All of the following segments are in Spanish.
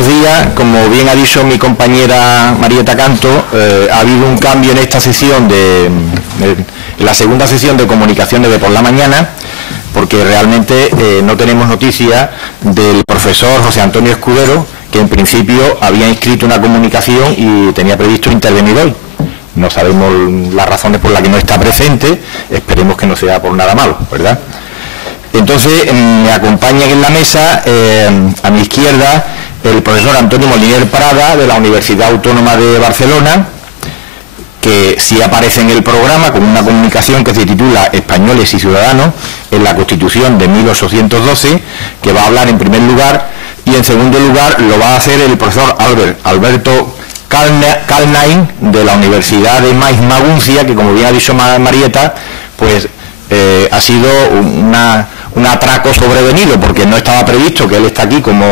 buenos días. Como bien ha dicho mi compañera Marieta Canto, ha habido un cambio en esta sesión, en la segunda sesión de comunicaciones de por la mañana, porque realmente no tenemos noticia del profesor José Antonio Escudero, que en principio había inscrito una comunicación y tenía previsto intervenir hoy. No sabemos las razones por las que no está presente, esperemos que no sea por nada malo, ¿verdad? Entonces, me acompaña aquí en la mesa, a mi izquierda, el profesor Antonio Moliner Prada, de la Universidad Autónoma de Barcelona, que sí aparece en el programa con una comunicación que se titula Españoles y Ciudadanos en la Constitución de 1812, que va a hablar en primer lugar, y en segundo lugar lo va a hacer el profesor Alberto Kalnain, de la Universidad de Maguncia, que, como bien ha dicho Marieta, pues ha sido un atraco sobrevenido, porque no estaba previsto que él está aquí como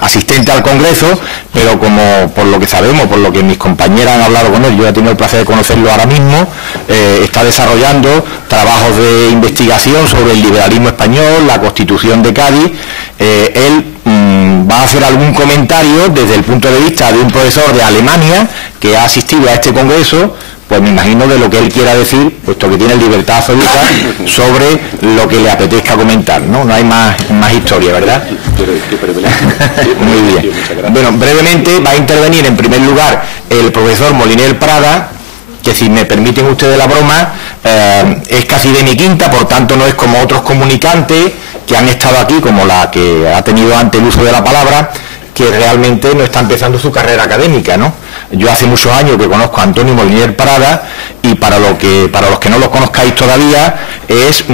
asistente al Congreso, pero como por lo que sabemos, por lo que mis compañeras han hablado con él, yo he tenido el placer de conocerlo ahora mismo, está desarrollando trabajos de investigación sobre el liberalismo español, la Constitución de Cádiz. Él va a hacer algún comentario desde el punto de vista de un profesor de Alemania que ha asistido a este Congreso, pues me imagino de lo que él quiera decir, puesto que tiene libertad absoluta sobre lo que le apetezca comentar, ¿no? No hay más historia, ¿verdad? Muy bien. Bueno, brevemente va a intervenir en primer lugar el profesor Moliner Prada, que, si me permiten ustedes la broma, es casi de mi quinta, por tanto no es como otros comunicantes que han estado aquí, como la que ha tenido antes el uso de la palabra, que realmente no está empezando su carrera académica, ¿no? Yo hace muchos años que conozco a Antonio Moliner Prada, y para los que no lo conozcáis todavía, es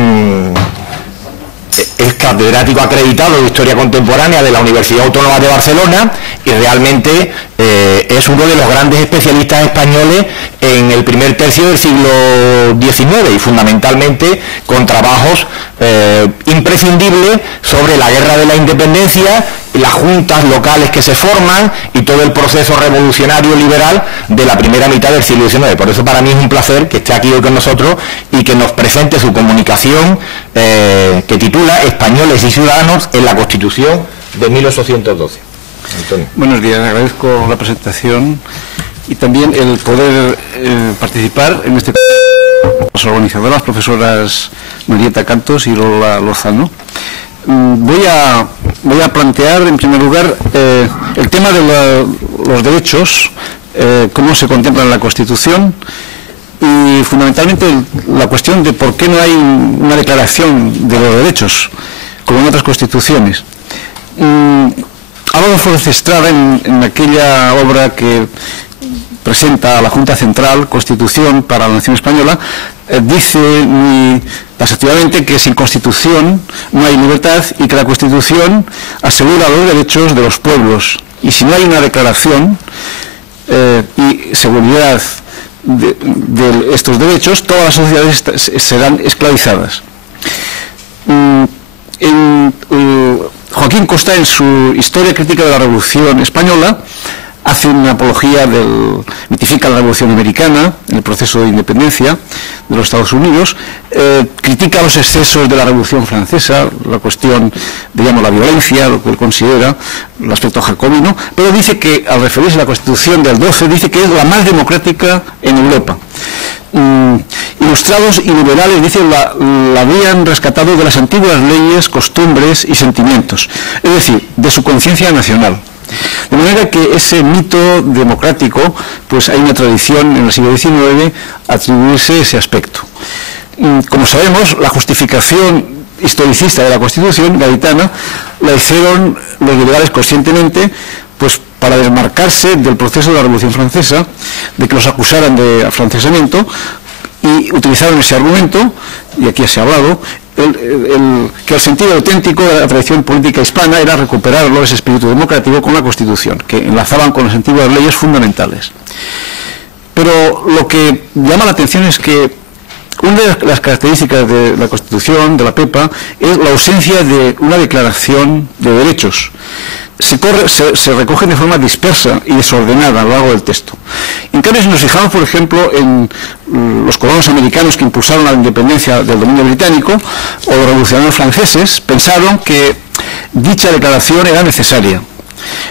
catedrático acreditado de Historia Contemporánea de la Universidad Autónoma de Barcelona, y realmente es uno de los grandes especialistas españoles en el primer tercio del siglo XIX, y fundamentalmente con trabajos imprescindibles sobre la Guerra de la Independencia, las juntas locales que se forman y todo el proceso revolucionario liberal de la primera mitad del siglo XIX. Por eso para mí es un placer que esté aquí hoy con nosotros y que nos presente su comunicación que titula Españoles y Ciudadanos en la Constitución de 1812. Antonio. Buenos días, agradezco la presentación y también el poder participar en este las organizadoras, profesoras Marieta Cantos y Lola Lozano. Voy a plantear en primer lugar el tema de los derechos, cómo se contemplan en la Constitución, y fundamentalmente la cuestión de por qué no hay una declaración de los derechos como en otras constituciones. Adolfo Estrada, en aquella obra que presenta a la Junta Central, Constitución para la Nación Española, dice muy taxativamente que sin Constitución no hay libertad y que la Constitución asegura los derechos de los pueblos. Y si no hay una declaración y seguridad de estos derechos, todas las sociedades serán esclavizadas. Joaquín Costa, en su Historia Crítica de la Revolución Española, hace una apología mitifica la Revolución Americana, el proceso de independencia de los Estados Unidos, critica los excesos de la Revolución Francesa, la cuestión, digamos, la violencia, lo que él considera, el aspecto jacobino, pero dice que, al referirse a la Constitución del 12, dice que es la más democrática en Europa. Ilustrados y liberales, dice, la habían rescatado de las antiguas leyes, costumbres y sentimientos, es decir, de su conciencia nacional. De manera que ese mito democrático, pues hay una tradición en el siglo XIX atribuirse ese aspecto. Como sabemos, la justificación historicista de la Constitución gaditana la hicieron los liberales conscientemente, pues para desmarcarse del proceso de la Revolución Francesa, de que los acusaran de afrancesamiento, y utilizaron ese argumento, y aquí se ha hablado, que el sentido auténtico de la tradición política hispana era recuperarlo, ese espíritu democrático, con la Constitución, que enlazaban con las antiguas leyes fundamentales. Pero lo que llama la atención es que una de las características de la Constitución, de la PEPA, es la ausencia de una declaración de derechos. Se recogen de forma dispersa y desordenada a lo largo del texto. En cambio, si nos fijamos, por ejemplo, en los colonos americanos que impulsaron la independencia del dominio británico, o los revolucionarios franceses, pensaron que dicha declaración era necesaria.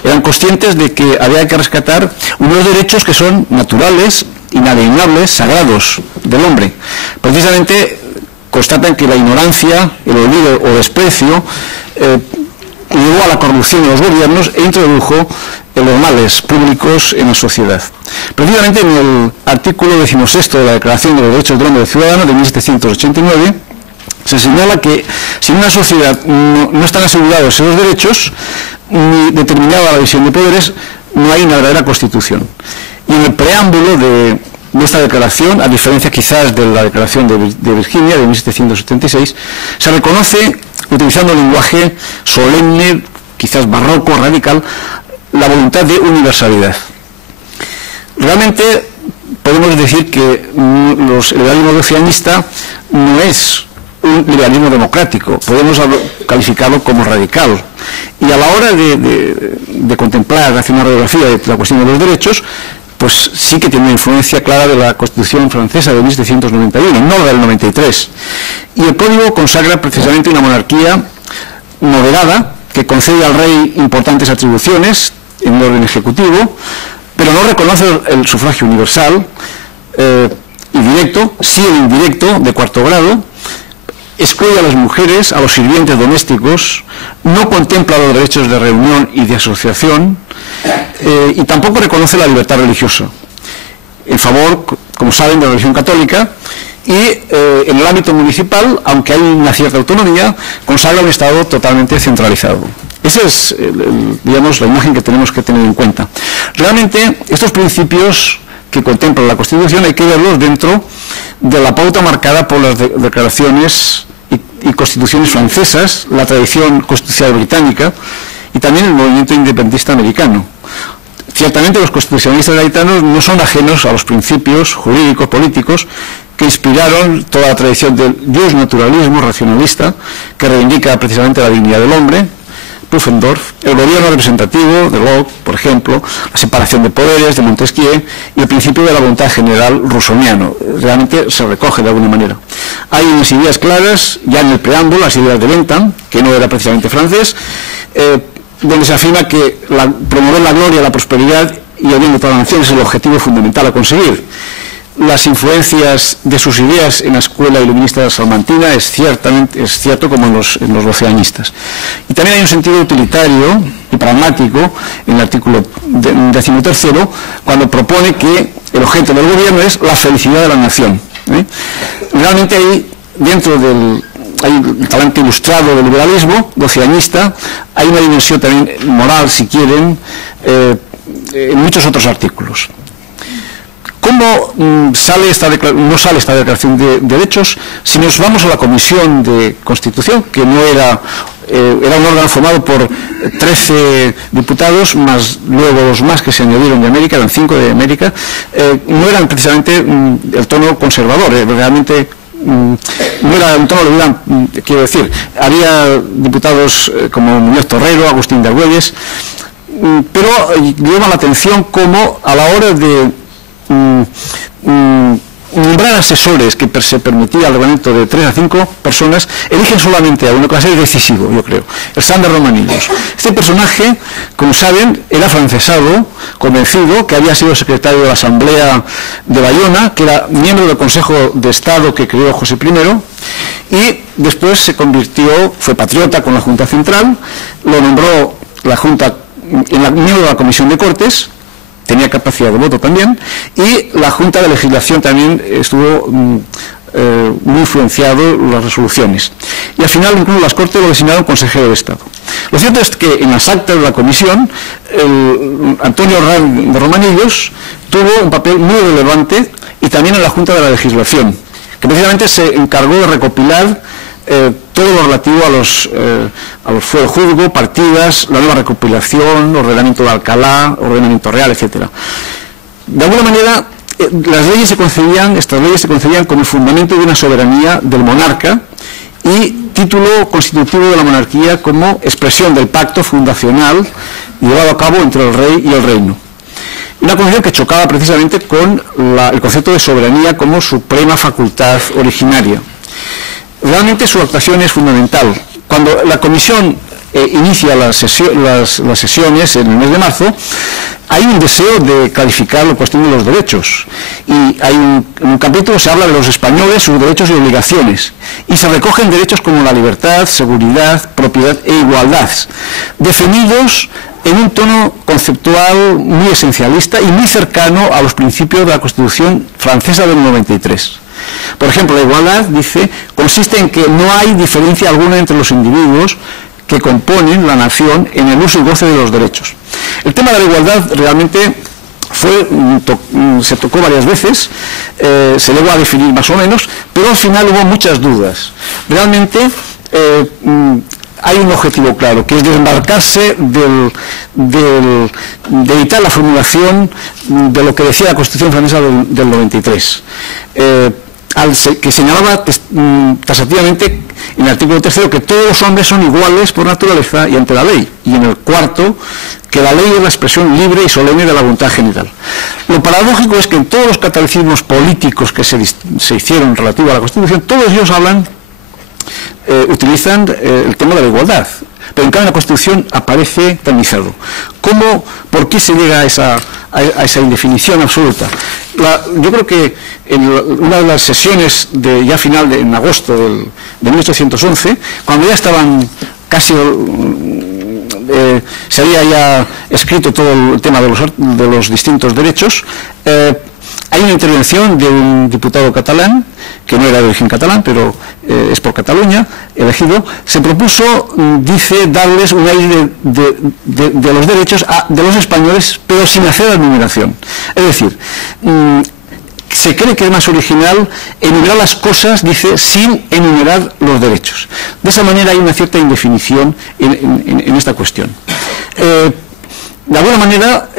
eran conscientes de que había que rescatar unos derechos que son naturales, inalienables, sagrados del hombre. Precisamente constatan que la ignorancia, el olvido o desprecio llevó a la corrupción de los gobiernos e introdujo los males públicos en la sociedad. Precisamente en el artículo 16 de la Declaración de los Derechos del Hombre y del Ciudadano de 1789 se señala que si en una sociedad no están asegurados esos derechos, ni determinada la división de poderes, no hay una verdadera constitución. Y en el preámbulo de esta declaración, a diferencia quizás de la declaración de Virginia de 1776, se reconoce, utilizando un lenguaje solemne, quizás barroco, radical, la voluntad de universalidad. Realmente podemos decir que el liberalismo doceanista no es un liberalismo democrático, podemos calificarlo como radical. Y a la hora de contemplar, hacer una radiografía de la cuestión de los derechos, pues sí que tiene una influencia clara de la Constitución francesa de 1791, no del 93. Y el Código consagra precisamente una monarquía moderada, que concede al rey importantes atribuciones en el orden ejecutivo, pero no reconoce el sufragio universal y directo, sí el indirecto de cuarto grado, excluye a las mujeres, a los sirvientes domésticos, no contempla los derechos de reunión y de asociación, y tampoco reconoce la libertad religiosa, en favor, como saben, de la religión católica, y en el ámbito municipal, aunque hay una cierta autonomía, consagra un Estado totalmente centralizado. Esa es, digamos, la imagen que tenemos que tener en cuenta. Realmente, estos principios que contempla la Constitución hay que verlos dentro de la pauta marcada por las declaraciones y constituciones francesas, la tradición constitucional británica y también el movimiento independentista americano. Ciertamente los constitucionalistas gaitanos no son ajenos a los principios jurídicos, políticos, que inspiraron toda la tradición del justnaturalismo racionalista, que reivindica precisamente la dignidad del hombre, Pufendorf, el gobierno representativo de Locke, por ejemplo, la separación de poderes de Montesquieu y el principio de la voluntad general rusoniano. Realmente se recoge de alguna manera. Hay unas ideas claras, ya en el preámbulo, las ideas de Bentham, que no era precisamente francés, donde se afirma que promover la gloria, la prosperidad y el bien de toda la nación es el objetivo fundamental a conseguir. Las influencias de sus ideas en la escuela iluminista salmantina es cierto como en los doceanistas. Y también hay un sentido utilitario y pragmático en el artículo 13, cuando propone que el objeto del gobierno es la felicidad de la nación. Realmente hay, dentro del talante ilustrado del liberalismo doceanista, hay una dimensión también moral, si quieren, en muchos otros artículos. ¿Cómo no sale esta declaración de derechos? Si nos vamos a la Comisión de Constitución, que no era un órgano formado por 13 diputados, más luego los más que se añadieron de América, eran 5 de América, no eran precisamente el tono conservador, realmente no era un tono liberal, quiero decir, había diputados como Muñoz Torrero, Agustín de Argüelles, pero llama la atención como a la hora de nombrar asesores que se permitía el reglamento de 3 a 5 personas, eligen solamente a uno, que va a ser decisivo, yo creo, el Sander Romanillos. Este personaje, como saben, era francesado, convencido, que había sido secretario de la Asamblea de Bayona, que era miembro del Consejo de Estado que creó José I, y después se convirtió, fue patriota con la Junta Central, lo nombró la Junta, miembro de la Comisión de Cortes, tenía capacidad de voto también, y la Junta de Legislación también estuvo muy influenciado en las resoluciones. Y al final incluso las Cortes lo designaron consejero de Estado. Lo cierto es que en las actas de la comisión, Antonio Herrán de Romanillos tuvo un papel muy relevante, y también en la Junta de la Legislación, que precisamente se encargó de recopilar todo lo relativo a los fuero juzgo, partidas, la nueva recopilación, ordenamiento de Alcalá, ordenamiento real, etcétera. De alguna manera, estas leyes se concebían como el fundamento de una soberanía del monarca y título constitutivo de la monarquía como expresión del pacto fundacional llevado a cabo entre el rey y el reino. Una concepción que chocaba precisamente con el concepto de soberanía como suprema facultad originaria. Realmente su actuación es fundamental. Cuando la comisión inicia las sesiones en el mes de marzo, hay un deseo de clarificar la cuestión de los derechos. Y hay en un capítulo se habla de los españoles, sus derechos y obligaciones. Y se recogen derechos como la libertad, seguridad, propiedad e igualdad, definidos en un tono conceptual muy esencialista y muy cercano a los principios de la Constitución francesa del 93. Por ejemplo, la igualdad, dice, consiste en que no hay diferencia alguna entre los individuos que componen la nación en el uso y goce de los derechos. El tema de la igualdad realmente se tocó varias veces, se llegó a definir más o menos, pero al final hubo muchas dudas. Realmente hay un objetivo claro, que es desembarcarse de evitar la formulación de lo que decía la Constitución francesa del 93. Que señalaba taxativamente en el artículo 3 que todos los hombres son iguales por naturaleza y ante la ley, y en el 4 que la ley es la expresión libre y solemne de la voluntad general. Lo paradójico es que en todos los catolicismos políticos que se hicieron relativo a la Constitución, todos ellos utilizan el tema de la igualdad, pero en cambio en la Constitución aparece tamizado. ¿Por qué se llega a esa indefinición absoluta? Yo creo que en una de las sesiones ya final en agosto de 1811, cuando ya estaban casi se había ya escrito todo el tema de los distintos derechos, hay una intervención de un diputado catalán, que no era de origen catalán, pero es por Cataluña, elegido. Se propuso, dice, darles un aire de los derechos de los españoles, pero sin hacer la enumeración. Es decir, se cree que es más original enumerar las cosas, dice, sin enumerar los derechos. De esa manera hay una cierta indefinición en esta cuestión. De alguna manera,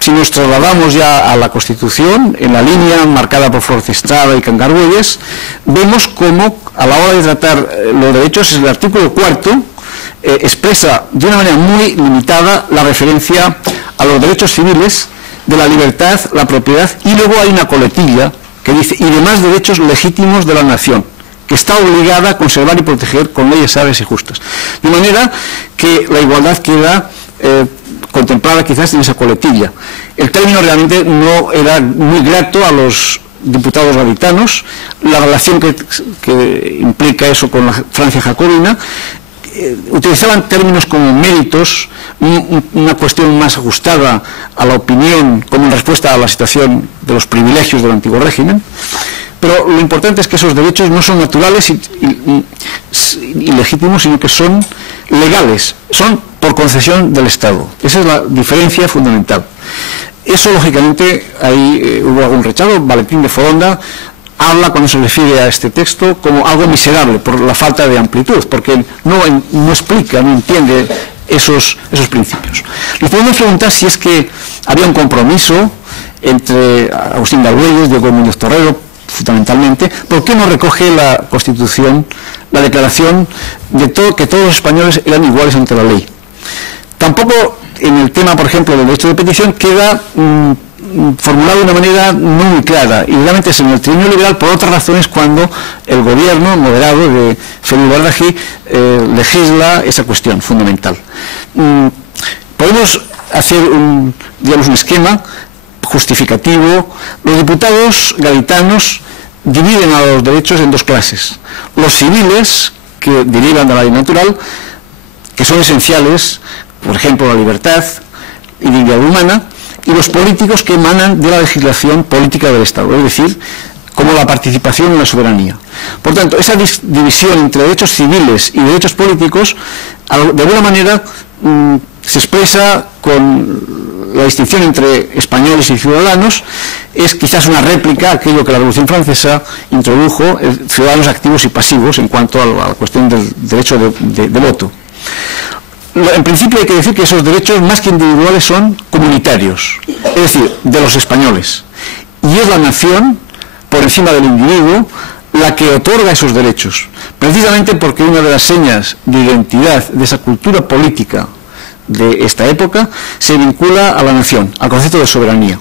si nos trasladamos ya a la Constitución, en la línea marcada por Florez Estrada y Cangarbuelles, vemos cómo a la hora de tratar los derechos, el artículo 4 expresa de una manera muy limitada la referencia a los derechos civiles, de la libertad, la propiedad, y luego hay una coletilla que dice, y demás derechos legítimos de la nación, que está obligada a conservar y proteger con leyes sabias y justas. De manera que la igualdad queda contemplada quizás en esa coletilla. El término realmente no era muy grato a los diputados gaditanos, la relación que implica eso con la Francia jacobina. Utilizaban términos como méritos, una cuestión más ajustada a la opinión como respuesta a la situación de los privilegios del antiguo régimen, pero lo importante es que esos derechos no son naturales y legítimos, sino que son legales, son por concesión del Estado. Esa es la diferencia fundamental. Eso, lógicamente, ahí hubo algún rechazo. Valentín de Foronda habla, cuando se refiere a este texto, como algo miserable por la falta de amplitud, porque no explica, no entiende esos principios. Nos podemos preguntar si es que había un compromiso entre Agustín de Argüelles, Diego Muñoz Torrero, fundamentalmente. ¿Por qué no recoge la Constitución la declaración de que todos los españoles eran iguales ante la ley? Tampoco en el tema, por ejemplo, del derecho de petición queda formulado de una manera no muy clara, y realmente es en el trienio liberal por otras razones cuando el gobierno moderado de Feliu Bardají legisla esa cuestión fundamental. Podemos hacer un esquema justificativo. Los diputados gaditanos dividen a los derechos en dos clases: los civiles, que derivan de la ley natural, que son esenciales, por ejemplo, la libertad y dignidad humana, y los políticos, que emanan de la legislación política del Estado, es decir, como la participación en la soberanía. Por tanto, esa división entre derechos civiles y derechos políticos, de alguna manera, se expresa con la distinción entre españoles y ciudadanos. Es quizás una réplica a aquello que la Revolución Francesa introdujo, ciudadanos activos y pasivos, en cuanto a la cuestión del derecho de voto. En principio hay que decir que esos derechos, más que individuales, son comunitarios, es decir, de los españoles. Y es la nación, por encima del individuo, la que otorga esos derechos, precisamente porque una de las señas de identidad de esa cultura política de esta época se vincula a la nación, al concepto de soberanía.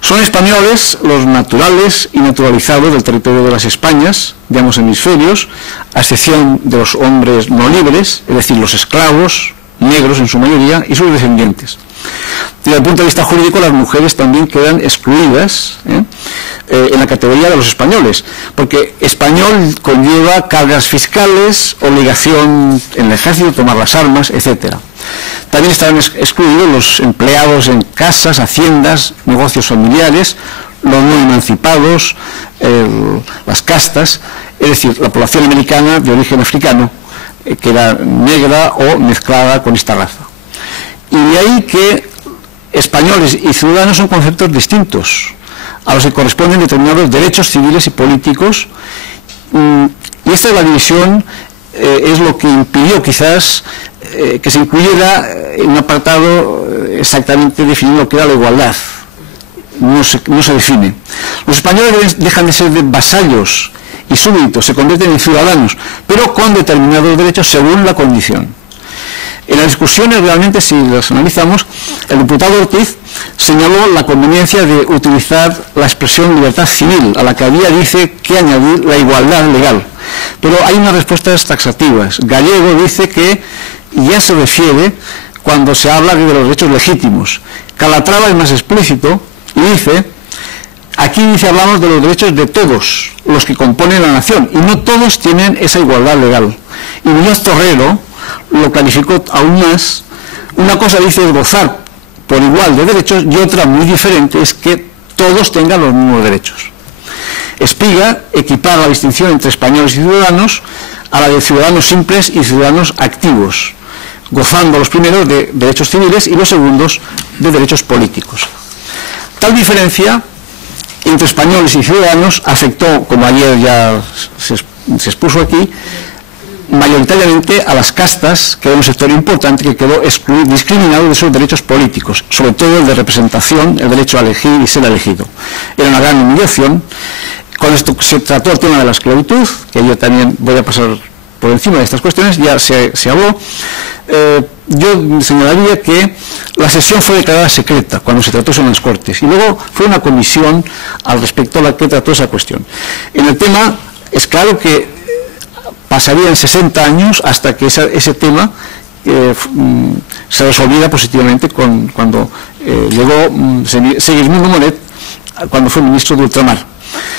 Son españoles los naturales y naturalizados del territorio de las Españas, de ambos hemisferios, a excepción de los hombres no libres, es decir, los esclavos, negros en su mayoría, y sus descendientes. Desde el punto de vista jurídico, las mujeres también quedan excluidas en la categoría de los españoles, porque español conlleva cargas fiscales, obligación en el ejército, tomar las armas, etcétera. También están excluidos los empleados en casas, haciendas, negocios familiares, los no emancipados, las castas, es decir, la población americana de origen africano, que era negra o mezclada con esta raza. Y de ahí que españoles y ciudadanos son conceptos distintos, a los que corresponden determinados derechos civiles y políticos, y esta es la división, es lo que impidió quizás que se incluyera en un apartado exactamente definiendo lo que era la igualdad. No se define. Los españoles dejan de ser vasallos y súbditos, se convierten en ciudadanos, pero con determinados derechos según la condición. En las discusiones, realmente, si las analizamos, el diputado Ortiz señaló la conveniencia de utilizar la expresión libertad civil, a la que había, dice, que añadir la igualdad legal. Pero hay unas respuestas taxativas. Gallego dice que ya se refiere cuando se habla de los derechos legítimos. Calatrava es más explícito y dice, aquí dice, hablamos de los derechos de todos los que componen la nación, y no todos tienen esa igualdad legal. Y Muñoz Torrero lo calificó aún más. Una cosa, dice, es gozar por igual de derechos, y otra muy diferente es que todos tengan los mismos derechos. Espiga equipara la distinción entre españoles y ciudadanos a la de ciudadanos simples y ciudadanos activos, gozando los primeros de derechos civiles y los segundos de derechos políticos. Tal diferencia entre españoles y ciudadanos afectó, como ayer ya se expuso aquí, mayoritariamente a las castas, que era un sector importante que quedó discriminado de sus derechos políticos, sobre todo el de representación, el derecho a elegir y ser elegido. Era una gran humillación. Con esto se trató el tema de la esclavitud, que yo también voy a pasar por encima de estas cuestiones, ya se habló. Yo señalaría que la sesión fue declarada secreta cuando se trató eso en las Cortes, y luego fue una comisión al respecto a la que trató esa cuestión. En el tema, es claro que pasarían 60 años hasta que ese tema se resolviera positivamente cuando llegó Segismundo Moret, cuando fue ministro de Ultramar.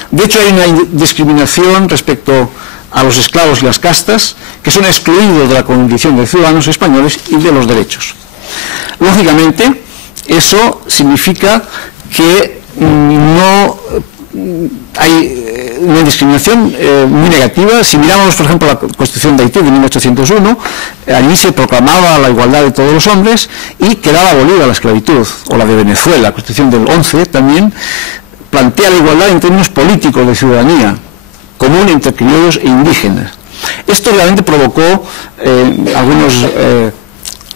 De hecho, hay una discriminación respecto a los esclavos y las castas, que son excluidos de la condición de ciudadanos españoles y de los derechos. Lógicamente, eso significa que no hay una discriminación muy negativa. Si miramos, por ejemplo, la Constitución de Haití de 1801, allí se proclamaba la igualdad de todos los hombres y quedaba abolida la esclavitud, o la de Venezuela, la Constitución del 11 también plantea la igualdad en términos políticos de ciudadanía común entre criollos e indígenas. Esto realmente provocó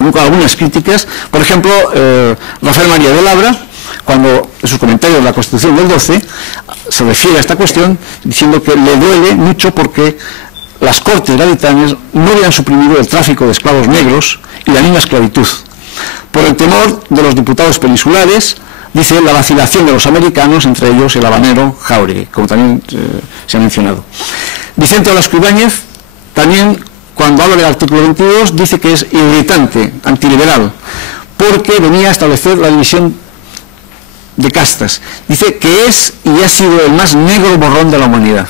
algunas críticas. Por ejemplo, Rafael María de Labra, cuando en sus comentarios de la Constitución del 12 se refiere a esta cuestión diciendo que le duele mucho porque las Cortes gaditanas no habían suprimido el tráfico de esclavos negros y la misma esclavitud, por el temor de los diputados peninsulares. Dice la vacilación de los americanos, entre ellos el habanero Jáuregui, como también se ha mencionado. Vicente Olasco Ibáñez, también, cuando habla del artículo 22, dice que es irritante, antiliberal, porque venía a establecer la división de castas. Dice que es y ha sido el más negro borrón de la humanidad.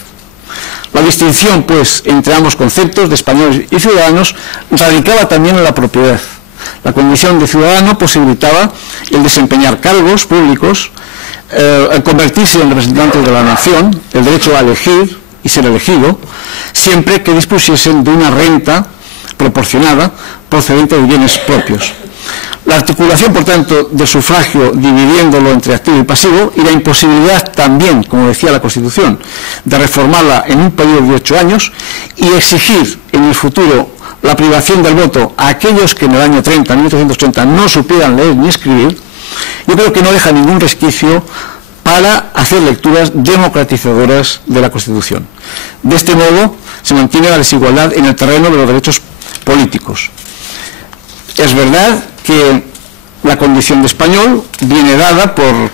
La distinción, pues, entre ambos conceptos de españoles y ciudadanos radicaba también en la propiedad. La condición de ciudadano posibilitaba el desempeñar cargos públicos, el convertirse en representantes de la nación, el derecho a elegir y ser elegido, siempre que dispusiesen de una renta proporcionada procedente de bienes propios. La articulación, por tanto, del sufragio dividiéndolo entre activo y pasivo, y la imposibilidad también, como decía la Constitución, de reformarla en un periodo de 8 años y exigir en el futuro la privación del voto a aquellos que en el año 30, 1830, no supieran leer ni escribir, yo creo que no deja ningún resquicio para hacer lecturas democratizadoras de la Constitución. De este modo, se mantiene la desigualdad en el terreno de los derechos políticos. Es verdad que la condición de español viene dada por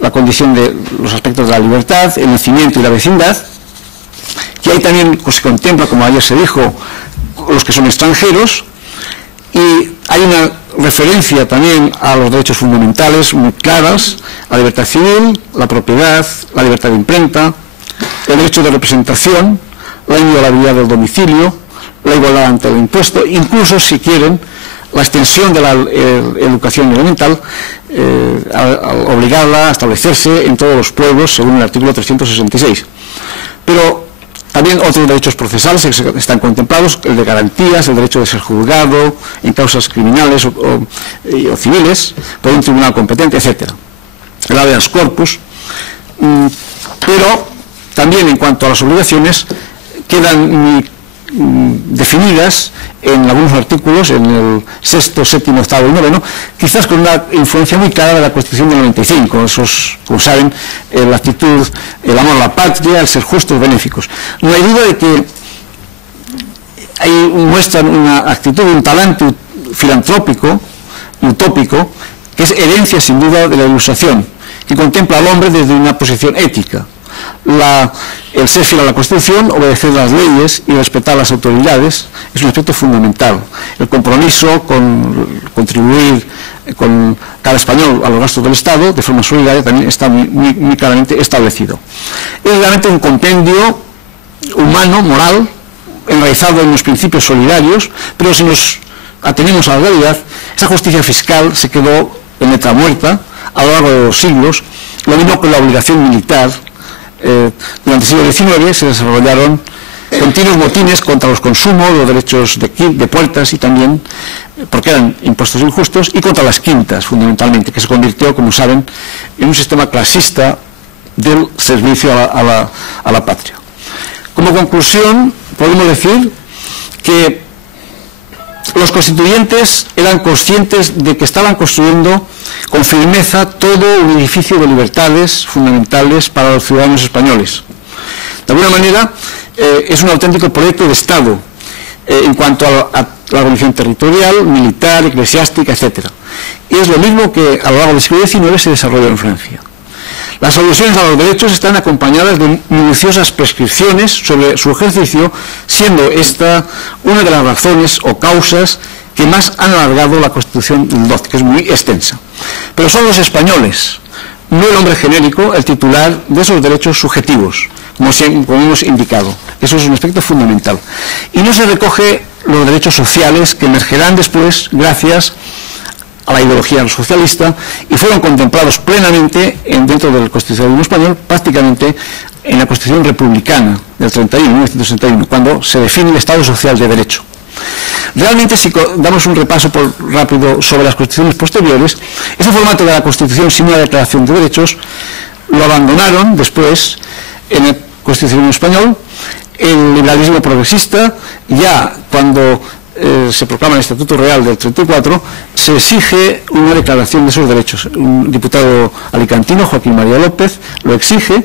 la condición de los aspectos de la libertad, el nacimiento y la vecindad, que ahí también pues, se contempla, como ayer se dijo, los que son extranjeros, y hay una referencia también a los derechos fundamentales muy claras: la libertad civil, la propiedad, la libertad de imprenta, el derecho de representación, la inviolabilidad del domicilio, la igualdad ante el impuesto, incluso, si quieren, la extensión de la educación elemental, al obligarla a establecerse en todos los pueblos, según el artículo 366. Pero también otros derechos procesales están contemplados: el de garantías, el derecho de ser juzgado en causas criminales o civiles por un tribunal competente, etc. El habeas corpus. Pero también, en cuanto a las obligaciones, quedan definidas en algunos artículos, en el 6º, 7º, 8º y 9º, quizás con una influencia muy clara de la Constitución del 95, esos, como saben, la actitud, el amor a la patria, el ser justos, benéficos. No hay duda de que ahí muestran una actitud, un talante filantrópico, utópico, que es herencia sin duda de la Ilustración, que contempla al hombre desde una posición ética. El ser fiel a la Constitución, obedecer las leyes y respetar las autoridades es un aspecto fundamental. El compromiso con contribuir con cada español a los gastos del Estado de forma solidaria también está muy claramente establecido. Es realmente un compendio humano, moral, enraizado en los principios solidarios, pero si nos atenemos a la realidad, esa justicia fiscal se quedó en letra muerta a lo largo de los siglos, lo mismo que la obligación militar. Durante el siglo XIX se desarrollaron continuos motines contra los consumos, los derechos de puertas y también, porque eran impuestos injustos, y contra las quintas, fundamentalmente, que se convirtió, como saben, en un sistema clasista del servicio a la patria. Como conclusión, podemos decir que los constituyentes eran conscientes de que estaban construyendo con firmeza todo un edificio de libertades fundamentales para los ciudadanos españoles. De alguna manera, es un auténtico proyecto de Estado en cuanto a la organización territorial, militar, eclesiástica, etc. Y es lo mismo que a lo largo del siglo XIX se desarrolló en Francia. Las alusiones a los derechos están acompañadas de minuciosas prescripciones sobre su ejercicio, siendo esta una de las razones o causas que más han alargado la Constitución del 12, que es muy extensa. Pero son los españoles, no el hombre genérico, el titular de esos derechos subjetivos, como hemos indicado. Eso es un aspecto fundamental. Y no se recoge los derechos sociales que emergerán después gracias a la ideología socialista y fueron contemplados plenamente dentro del constitucionalismo español, prácticamente en la Constitución republicana del 1931, cuando se define el Estado social de derecho. Realmente, si damos un repaso rápido sobre las constituciones posteriores, ese formato de la Constitución sin una declaración de derechos lo abandonaron después en el constitucionalismo español. El liberalismo progresista, ya cuando se proclama el Estatuto Real del 34, se exige una declaración de esos derechos. Un diputado alicantino, Joaquín María López, lo exige.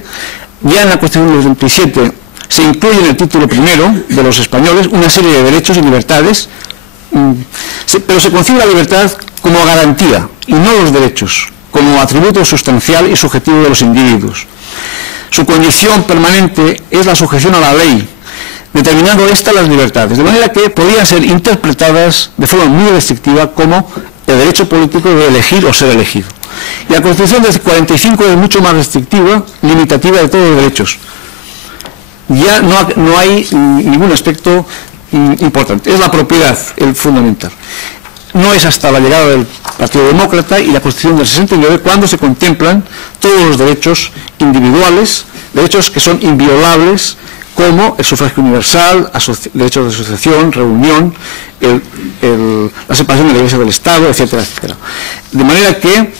Ya en la Constitución del 27 se incluye en el título primero de los españoles una serie de derechos y libertades, pero se concibe la libertad como garantía y no los derechos, como atributo sustancial y subjetivo de los individuos. Su condición permanente es la sujeción a la ley, determinando las libertades, de manera que podían ser interpretadas de forma muy restrictiva como el derecho político de elegir o ser elegido. Y la Constitución del 45 es mucho más restrictiva, limitativa de todos los derechos. Ya no hay ningún aspecto importante. Es la propiedad el fundamental. No es hasta la llegada del Partido Demócrata y la Constitución del 69 cuando se contemplan todos los derechos individuales, derechos que son inviolables, como el sufragio universal, derechos de asociación, reunión, la separación de la Iglesia del Estado, etcétera, etcétera. De manera que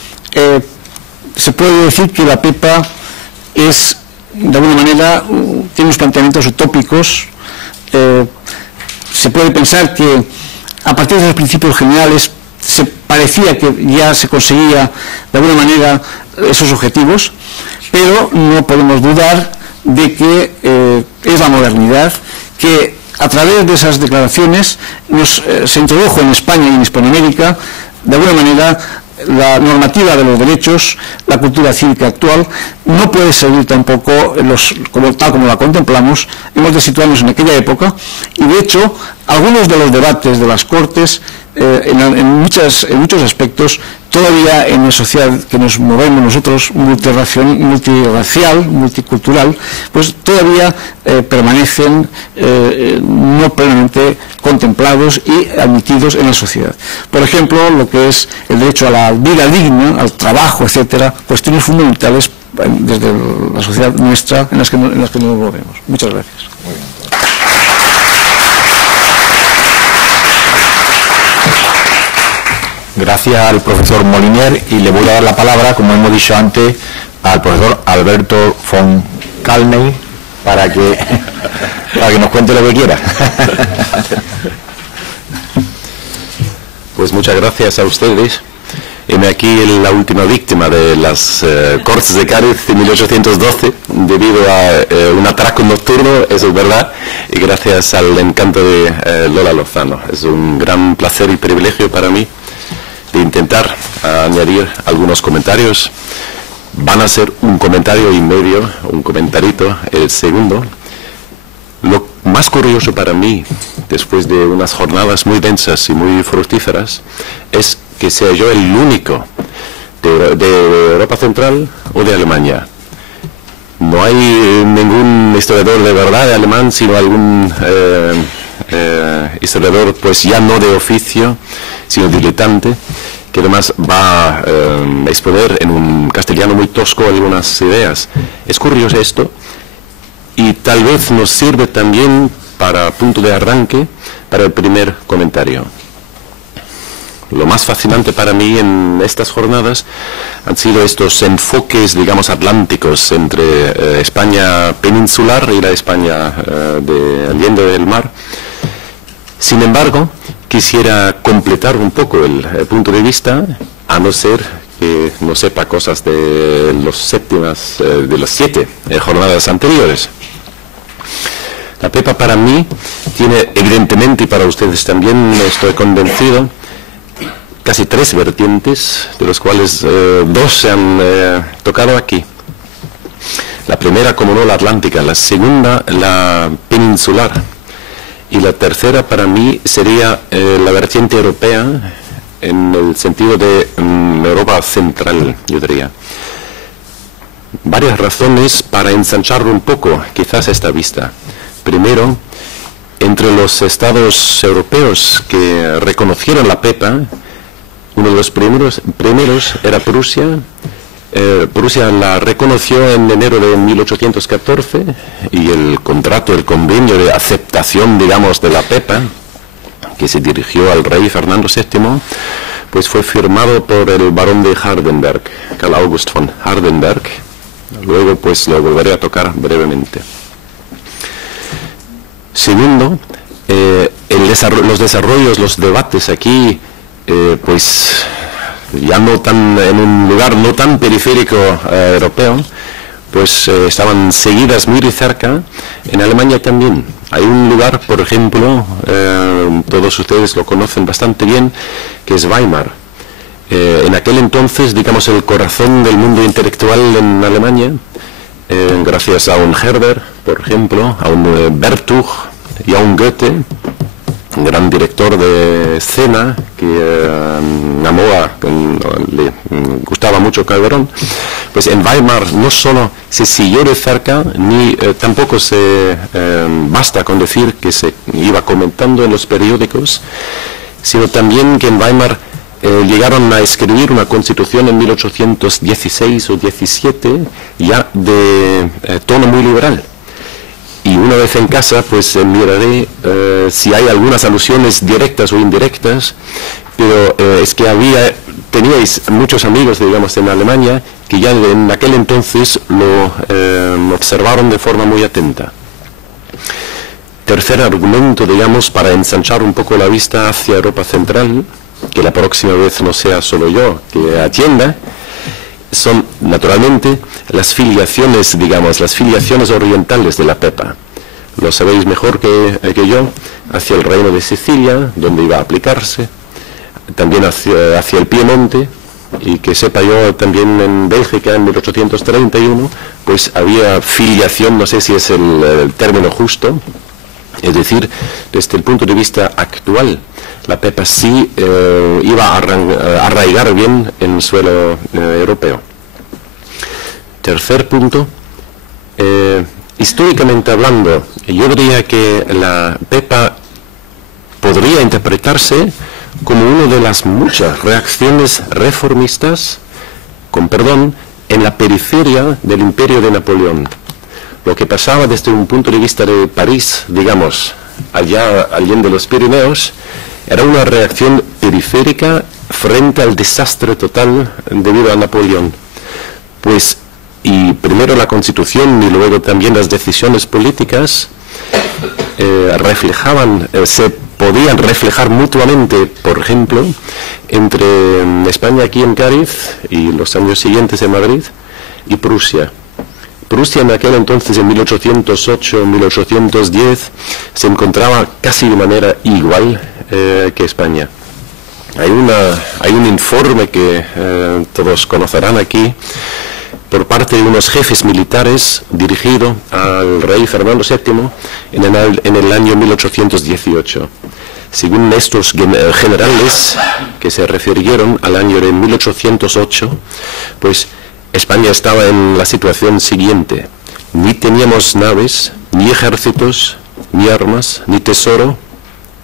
se puede decir que la PEPA es, de alguna manera, tiene unos planteamientos utópicos. Se puede pensar que a partir de los principios generales se parecía que ya se conseguía de alguna manera esos objetivos, pero no podemos dudar de que es la modernidad que a través de esas declaraciones se introdujo en España y en Hispanoamérica de alguna manera la normativa de los derechos, la cultura cívica actual, no puede seguir tampoco tal como la contemplamos. Hemos de situarnos en aquella época y, de hecho, algunos de los debates de las Cortes, en muchos aspectos, todavía en la sociedad que nos movemos nosotros, multirracial, multicultural, pues todavía permanecen no plenamente contemplados y admitidos en la sociedad. Por ejemplo, lo que es el derecho a la vida digna, al trabajo, etcétera, cuestiones fundamentales desde la sociedad nuestra en las que nos movemos. Muchas gracias. Muy bien. Gracias al profesor Moliner, y le voy a dar la palabra, como hemos dicho antes, al profesor Alberto von Kalney para que nos cuente lo que quiera. Pues muchas gracias a ustedes. Heme aquí la última víctima de las Cortes de Cádiz de 1812 debido a un atraco nocturno, eso es verdad, y gracias al encanto de Lola Lozano. Es un gran placer y privilegio para mí de intentar añadir algunos comentarios. Van a ser un comentario y medio, un comentarito, el segundo. Lo más curioso para mí, después de unas jornadas muy densas y muy fructíferas, es que sea yo el único de Europa Central o de Alemania. No hay ningún historiador de verdad de alemán, sino algún historiador, pues ya no de oficio, sino diletante, que además va a exponer en un castellano muy tosco algunas ideas. Es curioso esto, y tal vez nos sirve también para punto de arranque para el primer comentario. Lo más fascinante para mí en estas jornadas han sido estos enfoques, digamos, atlánticos entre España peninsular y la España de Allende del Mar. Sin embargo, quisiera completar un poco el punto de vista, a no ser que no sepa cosas de las 7 jornadas anteriores. La PEPA para mí tiene, evidentemente, y para ustedes también, estoy convencido, casi 3 vertientes, de los cuales 2 se han tocado aquí. La primera, como no, la atlántica; la segunda, la peninsular; y la tercera, para mí, sería la vertiente europea, en el sentido de Europa central, yo diría. Varias razones para ensanchar un poco, quizás, esta vista. Primero, entre los estados europeos que reconocieron la PEPA, uno de los primeros era Prusia. Prusia la reconoció en enero de 1814 y el contrato, el convenio de aceptación, digamos, de la PEPA, que se dirigió al rey Fernando VII, pues fue firmado por el barón de Hardenberg, Karl August von Hardenberg. Luego pues lo volveré a tocar brevemente. Segundo, los desarrollos, los debates aquí, pues ya no tan en un lugar no tan periférico europeo, pues estaban seguidas muy de cerca en Alemania también. Hay un lugar, por ejemplo, todos ustedes lo conocen bastante bien, que es Weimar. En aquel entonces, digamos, el corazón del mundo intelectual en Alemania, gracias a un Herder, por ejemplo, a un Bertuch y a un Goethe, un gran director de escena que le gustaba mucho Calderón. Pues en Weimar no solo se siguió de cerca, ni tampoco se basta con decir que se iba comentando en los periódicos, sino también que en Weimar llegaron a escribir una constitución en 1816 o 17 ya de tono muy liberal. Y una vez en casa, pues miraré si hay algunas alusiones directas o indirectas, pero es que teníais muchos amigos, digamos, en Alemania, que ya en aquel entonces lo observaron de forma muy atenta. Tercer argumento, digamos, para ensanchar un poco la vista hacia Europa Central, que la próxima vez no sea solo yo que atienda, son naturalmente las filiaciones, digamos, las filiaciones orientales de la PEPA. Lo sabéis mejor que yo, hacia el reino de Sicilia, donde iba a aplicarse, también hacia el Piemonte, y que sepa yo también en Bélgica en 1831, pues había filiación, no sé si es el término justo, es decir, desde el punto de vista actual, la pepa sí iba a arraigar bien en suelo europeo. Tercer punto, históricamente hablando, yo diría que la pepa podría interpretarse como una de las muchas reacciones reformistas, con perdón, en la periferia del imperio de Napoleón. Lo que pasaba desde un punto de vista de París, digamos, allá de los Pirineos, era una reacción periférica frente al desastre total debido a Napoleón. Pues, y primero la Constitución y luego también las decisiones políticas se podían reflejar mutuamente, por ejemplo, entre España aquí en Cádiz y los años siguientes en Madrid y Prusia. Prusia en aquel entonces, en 1808-1810, se encontraba casi de manera igual que España. Hay un informe que todos conocerán aquí, por parte de unos jefes militares, dirigido al rey Fernando VII en el año 1818. Según estos generales que se refirieron al año de 1808, pues España estaba en la situación siguiente: ni teníamos naves, ni ejércitos, ni armas, ni tesoro,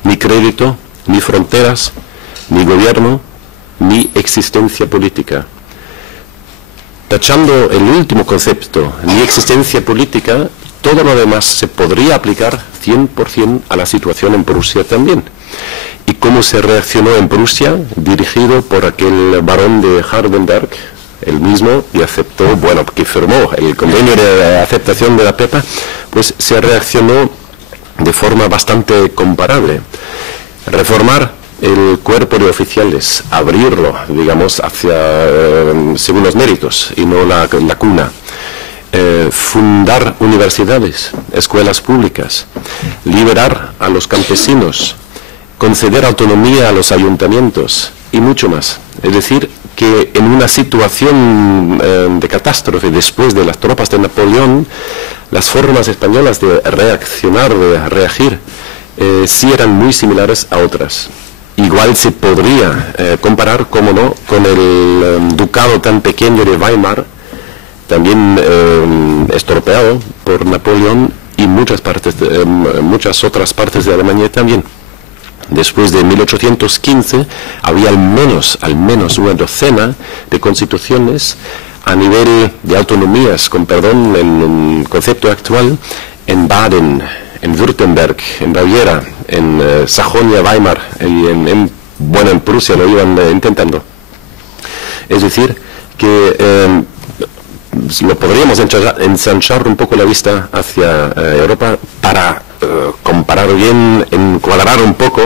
ni crédito, ni fronteras, ni gobierno, ni existencia política. Tachando el último concepto, ni existencia política, todo lo demás se podría aplicar 100% a la situación en Prusia también. ¿Y cómo se reaccionó en Prusia, dirigido por aquel barón de Hardenberg, el mismo, y aceptó, bueno, que firmó el convenio de aceptación de la pepa? Pues se reaccionó de forma bastante comparable. Reformar el cuerpo de oficiales, abrirlo, digamos, según los méritos y no la cuna. Fundar universidades, escuelas públicas, liberar a los campesinos, conceder autonomía a los ayuntamientos y mucho más. Es decir, que en una situación de catástrofe después de las tropas de Napoleón, las formas españolas de reaccionar, de reagir, sí eran muy similares a otras. Igual se podría comparar, como no, con el ducado tan pequeño de Weimar, también estropeado por Napoleón, y muchas otras partes de Alemania también. Después de 1815 había al menos una docena de constituciones a nivel de autonomías, con perdón, en un concepto actual, en Baden, en Württemberg, en Baviera, en Sajonia, Weimar, y en Prusia lo iban intentando. Es decir, que lo podríamos ensanchar un poco la vista hacia Europa para comparar bien, encuadrar un poco,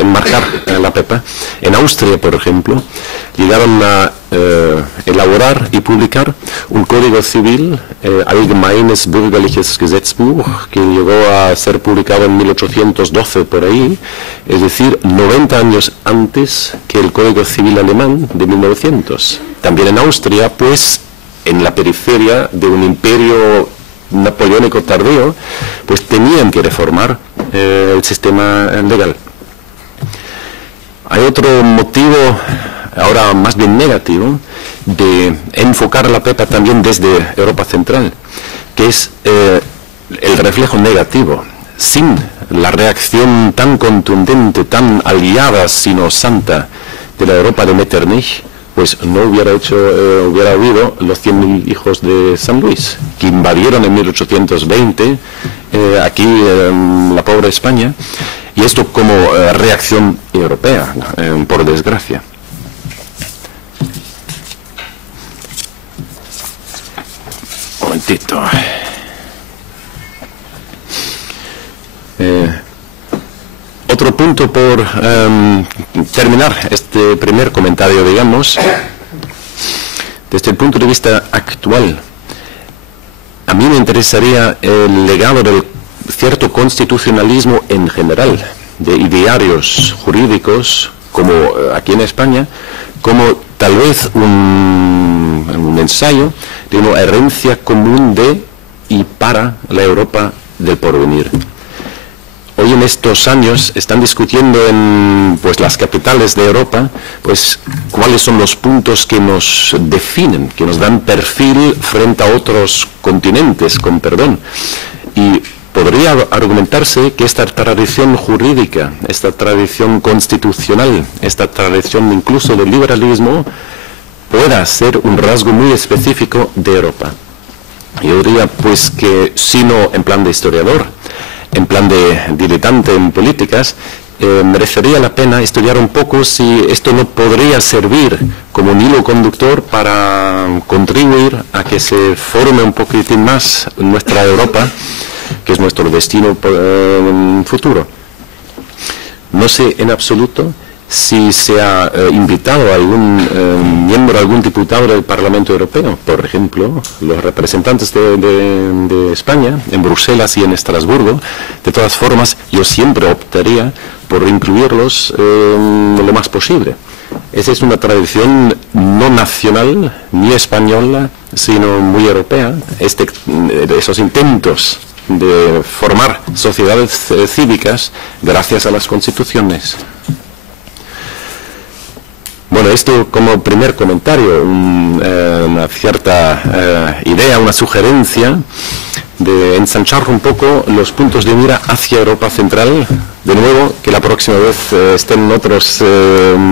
enmarcar la pepa. En Austria, por ejemplo, llegaron a elaborar y publicar un código civil, Allgemeines Bürgerliches Gesetzbuch, que llegó a ser publicado en 1812 por ahí, es decir, 90 años antes que el Código Civil alemán de 1900. También en Austria, pues, en la periferia de un imperio napoleónico tardío, pues tenían que reformar el sistema legal. Hay otro motivo, ahora más bien negativo, de enfocar la pepa también desde Europa Central, que es el reflejo negativo. Sin la reacción tan contundente, tan aliada, sino santa, de la Europa de Metternich, pues no hubiera habido los 100.000 hijos de San Luis, que invadieron en 1820 aquí la pobre España, y esto como reacción europea, por desgracia. Un momentito. Otro punto por terminar este primer comentario, digamos, desde el punto de vista actual, a mí me interesaría el legado del cierto constitucionalismo en general, de idearios jurídicos, como aquí en España, como tal vez un ensayo de una herencia común de y para la Europa del porvenir. Hoy en estos años están discutiendo en las capitales de Europa cuáles son los puntos que nos definen, que nos dan perfil frente a otros continentes, con perdón. Y podría argumentarse que esta tradición jurídica, esta tradición constitucional, esta tradición incluso del liberalismo, pueda ser un rasgo muy específico de Europa. Yo diría que, si no en plan de historiador, en plan de diletante en políticas, merecería la pena estudiar un poco si esto no podría servir como un hilo conductor para contribuir a que se forme un poquitín más nuestra Europa, que es nuestro destino futuro. No sé en absoluto si se ha invitado a algún miembro, algún diputado del Parlamento Europeo, por ejemplo, los representantes de España, en Bruselas y en Estrasburgo. De todas formas, yo siempre optaría por incluirlos lo más posible. Esa es una tradición no nacional ni española, sino muy europea, esos intentos de formar sociedades cívicas gracias a las constituciones. Bueno, esto como primer comentario, una cierta idea, una sugerencia de ensanchar un poco los puntos de mira hacia Europa Central. De nuevo, que la próxima vez estén otros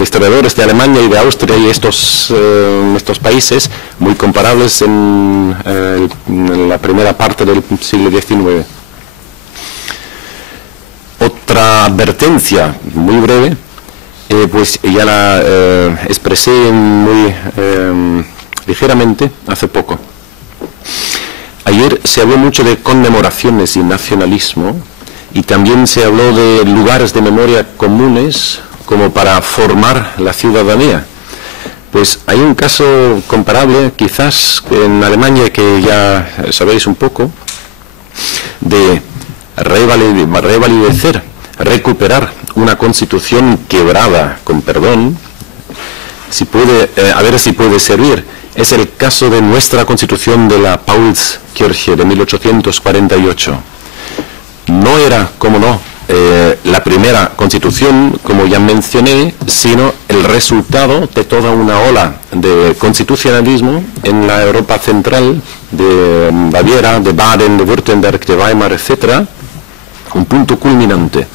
historiadores de Alemania y de Austria y estos países muy comparables en la primera parte del siglo XIX. Otra advertencia muy breve. Ya la expresé muy ligeramente hace poco. Ayer se habló mucho de conmemoraciones y nacionalismo, y también se habló de lugares de memoria comunes como para formar la ciudadanía. Pues hay un caso comparable, quizás en Alemania, que ya sabéis un poco, de revalidecer, recuperar una constitución quebrada, con perdón, a ver si puede servir. Es el caso de nuestra constitución de la Paulskirche de 1848. No era, como no, la primera constitución, como ya mencioné, sino el resultado de toda una ola de constitucionalismo en la Europa central, de Baviera, de Baden, de Württemberg, de Weimar, etc. Un punto culminante.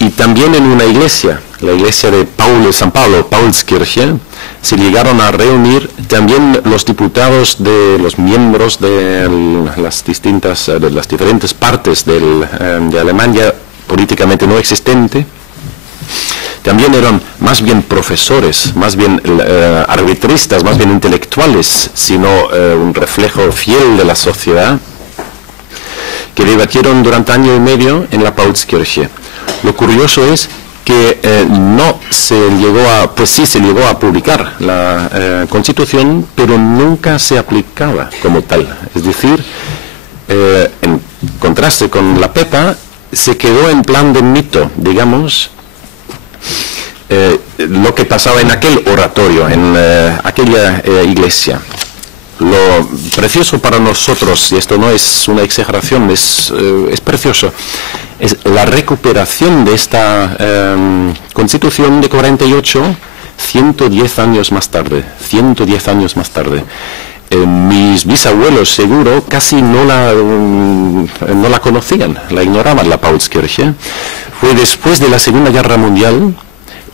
Y también en una iglesia, la iglesia de San Pablo, Paulskirche, se llegaron a reunir también los diputados de los miembros de las diferentes partes de Alemania políticamente no existente. También eran más bien profesores, más bien arbitristas, más bien intelectuales, sino un reflejo fiel de la sociedad, que debatieron durante año y medio en la Paulskirche. Lo curioso es que no se llegó a, sí se llegó a publicar la Constitución, pero nunca se aplicaba como tal. Es decir, en contraste con la PEPA, se quedó en plan de mito, digamos, lo que pasaba en aquel oratorio, en aquella iglesia. Lo precioso para nosotros, y esto no es una exageración, es precioso, es la recuperación de esta Constitución de 48, 110 años más tarde, 110 años más tarde. Mis bisabuelos seguro casi no la conocían, la ignoraban, la Paulskirche. Fue después de la Segunda Guerra Mundial,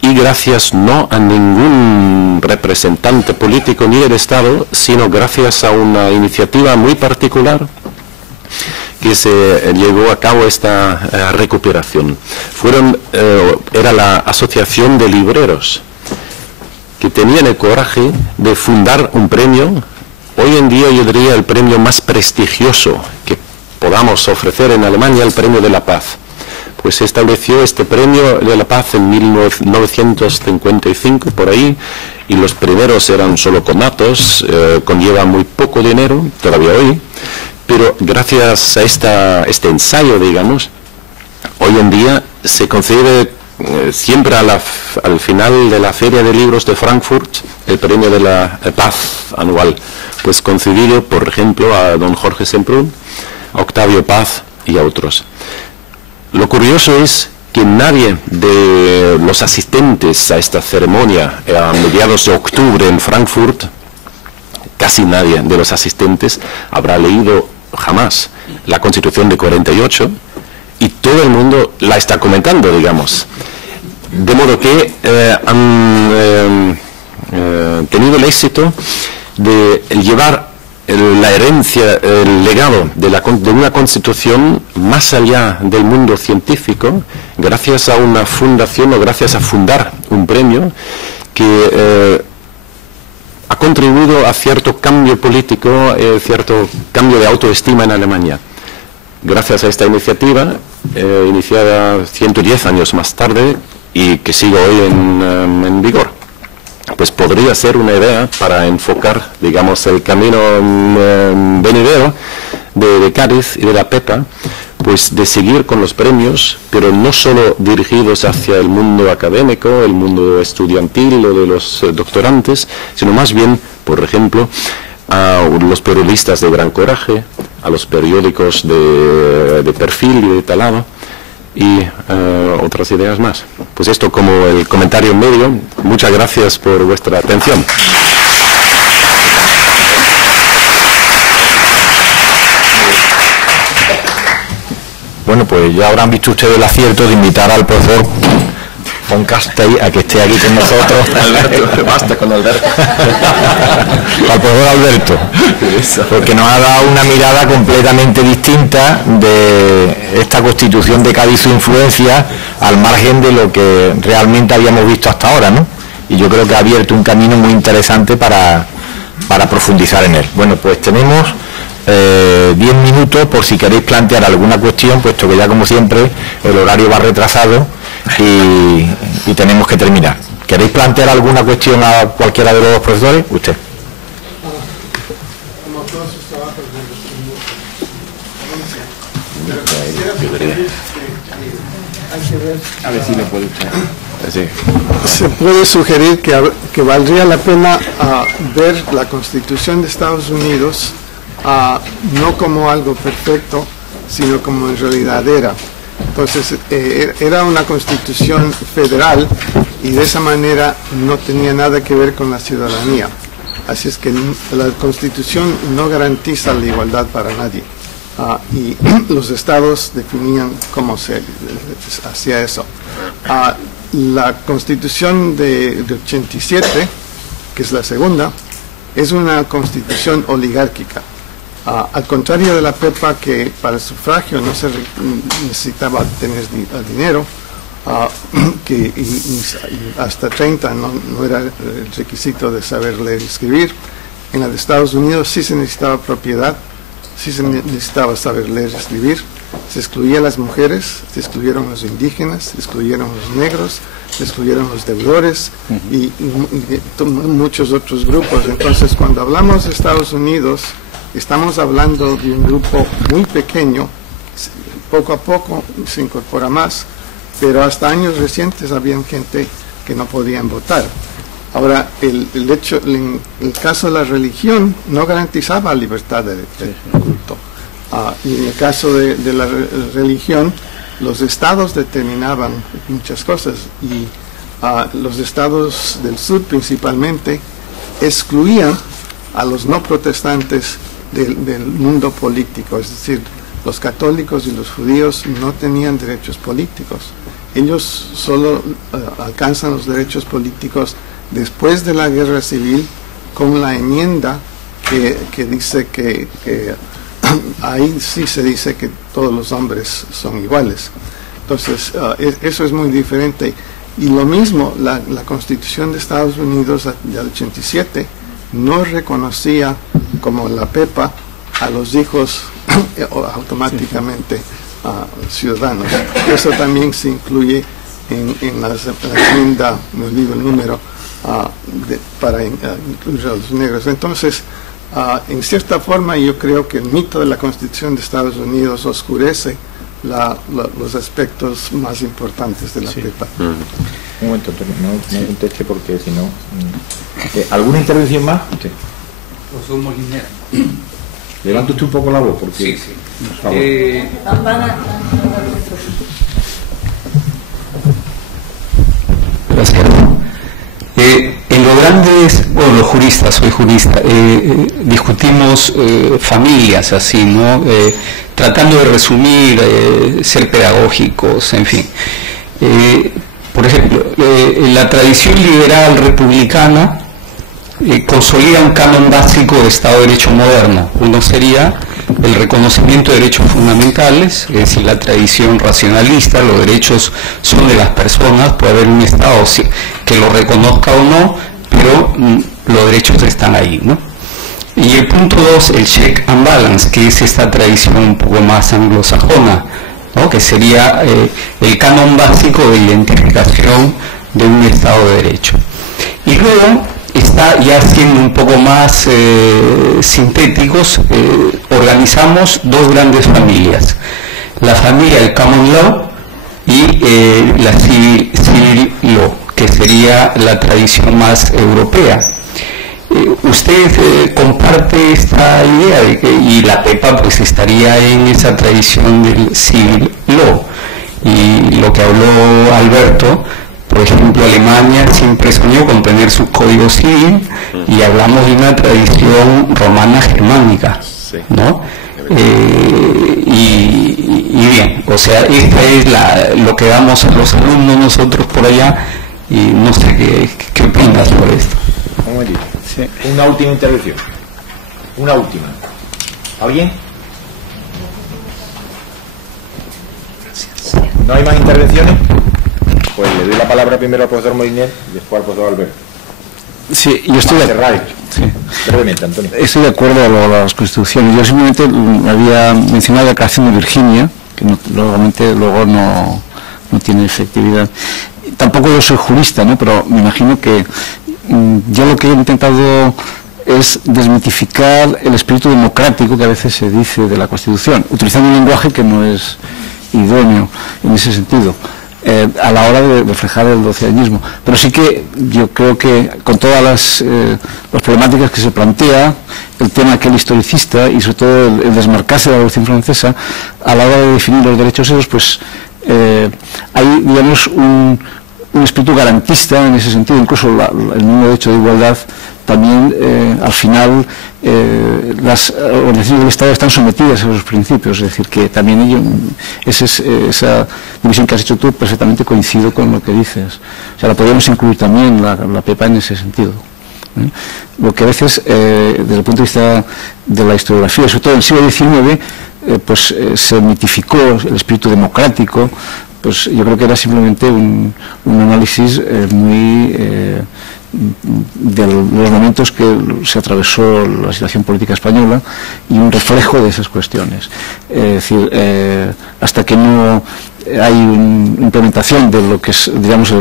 y gracias no a ningún representante político ni del Estado, sino gracias a una iniciativa muy particular, que se llevó a cabo esta recuperación. Era la Asociación de Libreros, que tenían el coraje de fundar un premio, hoy en día yo diría el premio más prestigioso que podamos ofrecer en Alemania, el Premio de la Paz. Pues se estableció este Premio de la Paz en 1955, por ahí, y los primeros eran solo conatos, conlleva muy poco dinero, todavía hoy, pero gracias a este ensayo, digamos, hoy en día se concede siempre al final de la Feria de Libros de Frankfurt, el premio de la Paz anual, pues concedido, por ejemplo, a don Jorge Semprún, a Octavio Paz y a otros. Lo curioso es que nadie de los asistentes a esta ceremonia a mediados de octubre en Frankfurt, casi nadie de los asistentes habrá leído jamás la Constitución de 48, y todo el mundo la está comentando, digamos. De modo que han tenido el éxito de llevar la herencia, el legado de una Constitución más allá del mundo científico, gracias a una fundación o gracias a fundar un premio que ha contribuido a cierto cambio político, cierto cambio de autoestima en Alemania. Gracias a esta iniciativa, iniciada 110 años más tarde y que sigue hoy en vigor, pues podría ser una idea para enfocar, digamos, el camino venidero de Cádiz y de la PEPA, pues de seguir con los premios, pero no solo dirigidos hacia el mundo académico, el mundo estudiantil o de los doctorantes, sino más bien, por ejemplo, a los periodistas de gran coraje, a los periódicos de perfil y de talado, y otras ideas más. Pues esto como el comentario en medio. Muchas gracias por vuestra atención. Bueno, pues ya habrán visto ustedes el acierto de invitar al profesor von Castell a que esté aquí con nosotros. Alberto, basta con Alberto. Al profesor Alberto, porque nos ha dado una mirada completamente distinta de esta Constitución de Cádiz y su influencia, al margen de lo que realmente habíamos visto hasta ahora, ¿no? Y yo creo que ha abierto un camino muy interesante para profundizar en él. Bueno, pues tenemos 10 minutos por si queréis plantear alguna cuestión, puesto que ya, como siempre, el horario va retrasado y tenemos que terminar. ¿Queréis plantear alguna cuestión a cualquiera de los dos profesores? Usted. A ver si le puede usted. Sí. Se puede sugerir que valdría la pena ver la Constitución de Estados Unidos no como algo perfecto, sino como en realidad era. Entonces, era una Constitución federal y de esa manera no tenía nada que ver con la ciudadanía. Así es que la Constitución no garantiza la igualdad para nadie. Y los estados definían cómo se hacía eso. La Constitución de 87, que es la segunda, es una Constitución oligárquica. Al contrario de la PEPA, que para el sufragio no se necesitaba tener dinero, que hasta 30 no era el requisito de saber leer y escribir. En la de Estados Unidos sí se necesitaba propiedad, sí se necesitaba saber leer y escribir. Se excluía a las mujeres, se excluyeron los indígenas, se excluyeron los negros, se excluyeron los deudores y muchos otros grupos. Entonces, cuando hablamos de Estados Unidos, estamos hablando de un grupo muy pequeño. Poco a poco se incorpora más, pero hasta años recientes había gente que no podían votar. Ahora, el caso de la religión no garantizaba libertad de culto. Y en el caso de la religión, los estados determinaban muchas cosas y los estados del sur principalmente excluían a los no protestantes del mundo político, es decir, los católicos y los judíos no tenían derechos políticos. Ellos solo alcanzan los derechos políticos después de la guerra civil, con la enmienda que dice que ahí sí se dice que todos los hombres son iguales. Entonces, eso es muy diferente. Y lo mismo, la Constitución de Estados Unidos del 87 no reconocía como la PEPA a los hijos automáticamente ciudadanos. Eso también se incluye en la enmienda, no digo el número, para incluir a los negros. Entonces, en cierta forma, yo creo que el mito de la Constitución de Estados Unidos oscurece los aspectos más importantes de la PEPA. Un momento, Antonio, no conteste porque si no... ¿Alguna intervención más? Usted. José Molinera. Levanta usted un poco la voz porque... Sí, sí. Gracias. En los grandes, bueno, los juristas, soy jurista, discutimos familias así, ¿no? Tratando de resumir, ser pedagógicos, en fin. Por ejemplo, la tradición liberal republicana consolida un canon básico de Estado de Derecho moderno. Uno sería el reconocimiento de derechos fundamentales, es decir, la tradición racionalista, los derechos son de las personas, puede haber un Estado que lo reconozca o no, pero los derechos están ahí, ¿no? Y el punto 2, el check and balance, que es esta tradición un poco más anglosajona, ¿no? Que sería el canon básico de identificación de un Estado de Derecho. Y luego está ya siendo un poco más sintéticos, organizamos dos grandes familias, la familia del Common Law y la Civil Law, que sería la tradición más europea. ¿Usted comparte esta idea de que, y la PEPA pues estaría en esa tradición del Civil Law? Y lo que habló Alberto, por ejemplo, Alemania siempre soñó con tener su código civil y hablamos de una tradición romana germánica, ¿no? Y bien, o sea, esta es lo que damos a los alumnos nosotros por allá y no sé qué opinas sobre esto. Un momentito. Sí. Una última intervención. Una última. ¿Alguien? ¿No hay más intervenciones? Pues le doy la palabra primero al profesor Moliner y después al profesor Alberto. Sí, yo estoy de acuerdo. Sí. Brevemente, Antonio. Estoy de acuerdo a las constituciones. Yo simplemente había mencionado la declaración de Virginia, que luego no tiene efectividad. Tampoco yo soy jurista, ¿no? Pero me imagino que yo lo que he intentado es desmitificar el espíritu democrático que a veces se dice de la Constitución, utilizando un lenguaje que no es idóneo en ese sentido, a la hora de reflejar el doceañismo. Pero sí que yo creo que con todas las problemáticas que se plantea, el tema aquel historicista y sobre todo el desmarcarse de la Revolución Francesa, a la hora de definir los derechos esos, pues hay, digamos, un espíritu garantista en ese sentido. Incluso el mismo derecho de igualdad también, al final, las organizaciones del Estado están sometidas a esos principios, es decir, que también esa división que has hecho tú perfectamente coincido con lo que dices. O sea, la podríamos incluir también, la PEPA, en ese sentido. Lo que a veces, desde el punto de vista de la historiografía, sobre todo en el siglo XIX, se mitificó el espíritu democrático. Pues yo creo que era simplemente un análisis muy de los momentos que se atravesó la situación política española y un reflejo de esas cuestiones. Es decir, hasta que no hay una implementación de lo que es, digamos,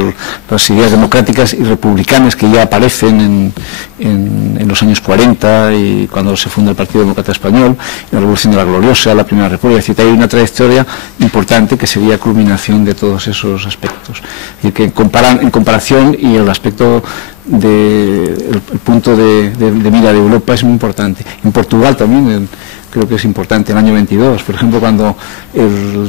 las ideas democráticas y republicanas que ya aparecen en los años 40 y cuando se funda el Partido Demócrata Español, la Revolución de la Gloriosa, la Primera República, es decir, hay una trayectoria importante que sería culminación de todos esos aspectos. Es decir, que en comparación y el aspecto el punto de mira de Europa es muy importante. En Portugal también creo que es importante, el año 22, por ejemplo, cuando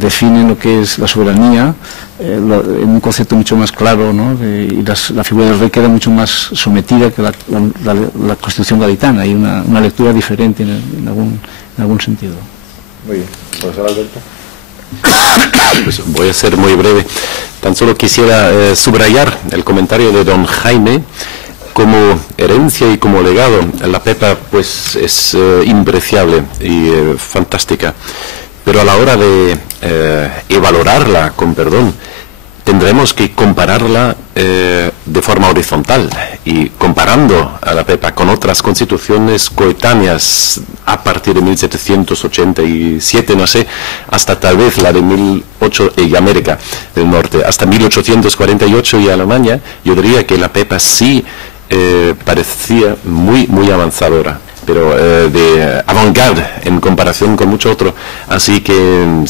define lo que es la soberanía en un concepto mucho más claro, ¿no? Y la figura del rey queda mucho más sometida que la Constitución gaditana. Hay una lectura diferente en algún sentido. Muy bien. Profesor Alberto. Pues voy a ser muy breve. Tan solo quisiera subrayar el comentario de don Jaime. Como herencia y como legado, la PEPA pues es impreciable y fantástica, pero a la hora de valorarla, con perdón, tendremos que compararla de forma horizontal, y comparando a la PEPA con otras constituciones coetáneas a partir de 1787, no sé, hasta tal vez la de y América del Norte, hasta 1848 y Alemania, yo diría que la PEPA sí parecía muy avanzadora. pero de avant-garde en comparación con mucho otro. Así que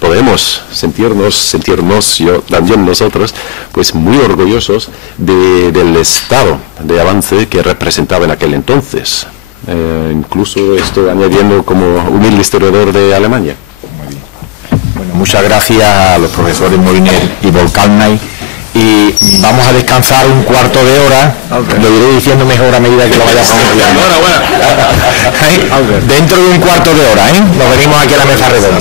podemos sentirnos, yo también nosotros, pues muy orgullosos del estado de avance que representaba en aquel entonces. Incluso estoy añadiendo como humilde historiador de Alemania. Muy bien. Bueno, muchas gracias a los profesores Moliner y Volcalnay. Y vamos a descansar un cuarto de hora, lo iré diciendo mejor a medida que lo vaya pronunciando. Dentro de un cuarto de hora, nos venimos aquí a la mesa redonda.